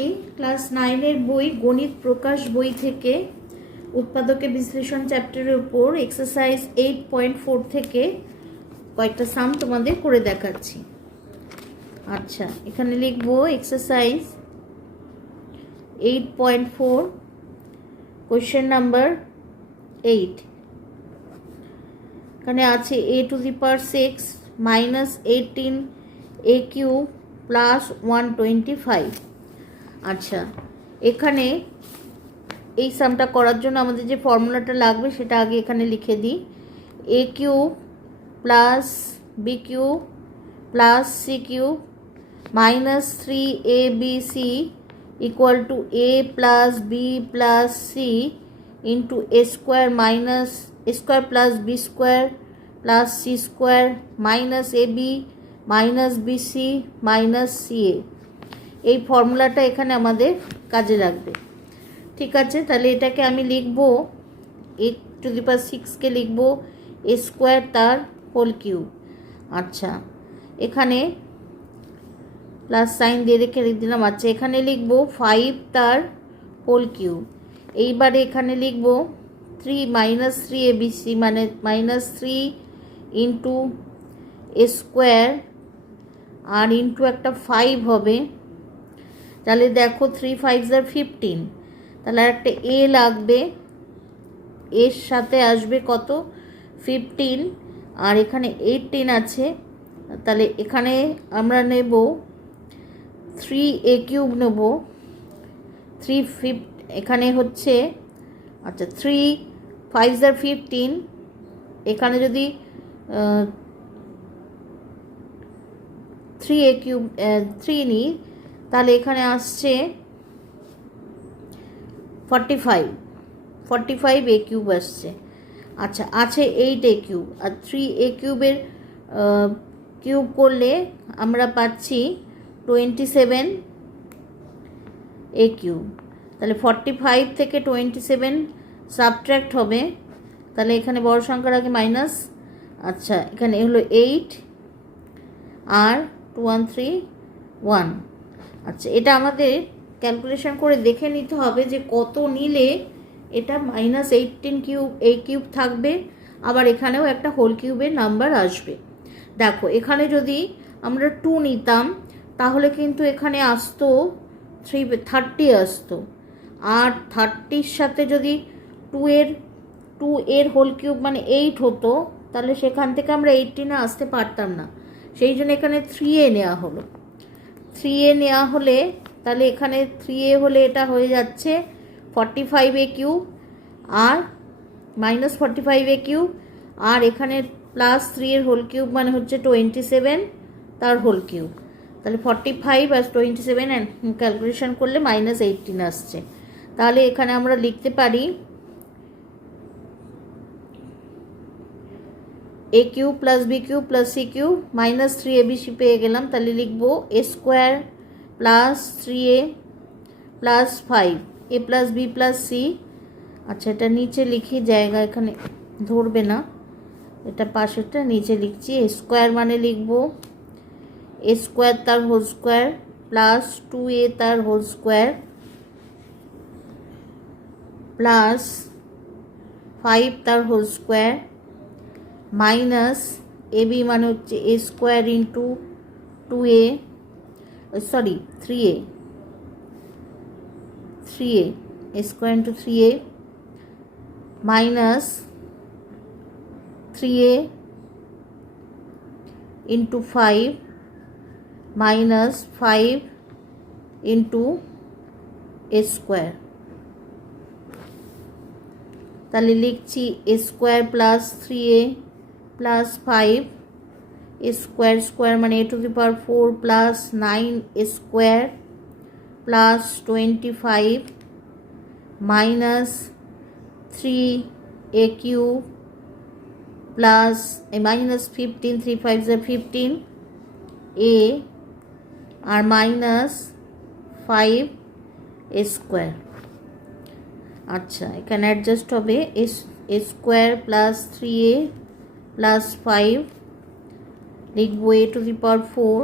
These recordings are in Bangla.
আমি ক্লাস 9-এর বই গণিত প্রকাশ বই থেকে উৎপাদকের বিশ্লেষণ চ্যাপ্টারের উপর এক্সারসাইজ 8.4 থেকে কয়েকটা সাম তোমাদের করে দেখাচ্ছি। আচ্ছা, এখানে লিখবো এক্সারসাইজ 8.4 কোয়েশ্চেন নাম্বার 8। এখানে আছে a to the power 6 minus 18 a cube plus 125। আচ্ছা, এখানে এই সামটা করার জন্য আমাদের যে ফর্মুলাটা লাগবে সেটা আগে এখানে লিখে দিই। a cube plus b cube plus c cube minus 3abc equal to a plus b plus c into a square minus a square plus b square plus c square minus ab minus bc minus ca. এই ফর্মুলাটা এখানে আমাদের কাজে লাগবে। ঠিক আছে, তাহলে এটাকে আমি লিখবো a টু দি পাওয়ার 6কে লিখবো a স্কোয়ার তার হোল কিউব। আচ্ছা, এখানে প্লাস সাইন দিয়ে রেখে দিলাম। আচ্ছা, এখানে লিখবো 5 তার হোল কিউব। এইবারে এখানে লিখবো 3 মাইনাস 3abc মানে মাইনাস 3 ইন্টু a স্কোয়ার আর ইন্টু একটা 5 হবে। তাহলে দেখো 3 5 আর 15, তাহলে একটা a লাগবে, এর সাথে আসবে কত 15 আর এখানে 18 আছে। তাহলে এখানে আমরা নেব 3a কিউব নেব 3 এখানে হচ্ছে। আচ্ছা, 3 5 আর 15, এখানে যদি 3a কিউব 3 নিই তাহলে এখানে আসছে 45 a কিউব আসছে। আচ্ছা, আছে 8a কিউব আর 3a কিউবের কিউব করলে আমরা পাচ্ছি 27 a কিউব। তাহলে 45 থেকে 27 সাবট্র্যাক্ট হবে, তাহলে এখানে বড় সংখ্যার আগে মাইনাস। আচ্ছা, এখানে হলো 8 আর 2131। আচ্ছা, এটা আমাদের ক্যালকুলেশন করে দেখে নিতে হবে যে কত নিলে এটা মাইনাস 18 কিউব a কিউব থাকবে, আবার এখানেও একটা হোল কিউবের নাম্বার আসবে। দেখো, এখানে যদি আমরা 2 নিতাম তাহলে কিন্তু এখানে আসতো 30 আসতো, আর 30-র সাথে যদি 2 এর হোল কিউব মানে 8 হতো, তাহলে সেখান থেকে আমরা 18-এ আসতে পারতাম না। সেই জন্য এখানে 3a নেওয়া হলো। 3a নেওয়া হলে তাহলে এখানে 3a হলে এটা হয়ে যাচ্ছে 45a কিউব আর মাইনাস 45a কিউব, আর এখানে প্লাস 3 এর হোল কিউব মানে হচ্ছে 27 তার হোল কিউব। তাহলে 45 আর 27 ক্যালকুলেশন করলে মাইনাস 18 আসছে। তাহলে এখানে আমরা লিখতে পারি a cube plus b cube plus c cube minus 3abc পেয়ে গেলাম। তাহলে লিখবো a square plus 3a plus 5 a plus b plus c. আচ্ছা, এটা নিচে লিখি, জায়গা এখানে ধরবে না, এটা পাশেরটা নিচে লিখছি। a স্কোয়ার মানে লিখবো a স্কোয়ার তার হোল স্কোয়ার প্লাস 2a তার হোল স্কোয়ার প্লাস 5 তার হোল স্কোয়ার মাইনাস ab মানে হচ্ছে a square into 2a sorry 3a a square into 3a minus 3a into 5 minus 5 into a square. তাহলে লিখছি a square plus 3a plus 5 a square square মানে a to the power 4 plus 9 a square plus 25 minus 3a cube plus minus 15 3 5 15 a আর মাইনাস 5 a স্কোয়ার। আচ্ছা, এখানে অ্যাডজাস্ট হবে a square plus 3a plus 5 লিখবো a টু দি পাওয়ার 4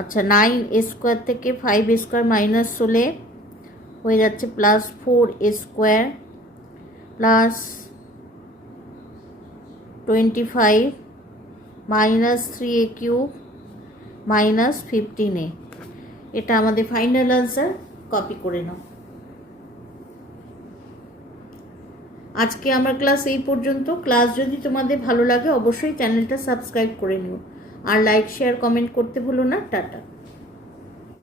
আচ্ছা 9 থেকে 5 মাইনাস হলে হয়ে যাচ্ছে +4 প্লাস 25 মাইনাস 3 মাইনাস 15 এটা আমাদের ফাইনাল আনসার। কপি করে নাও। আজকে আমার ক্লাস এই পর্যন্ত। ক্লাস যদি তোমাদের ভালো লাগে অবশ্যই চ্যানেলটা সাবস্ক্রাইব করে নিও, আর লাইক শেয়ার কমেন্ট করতে ভুলো না। টাটা।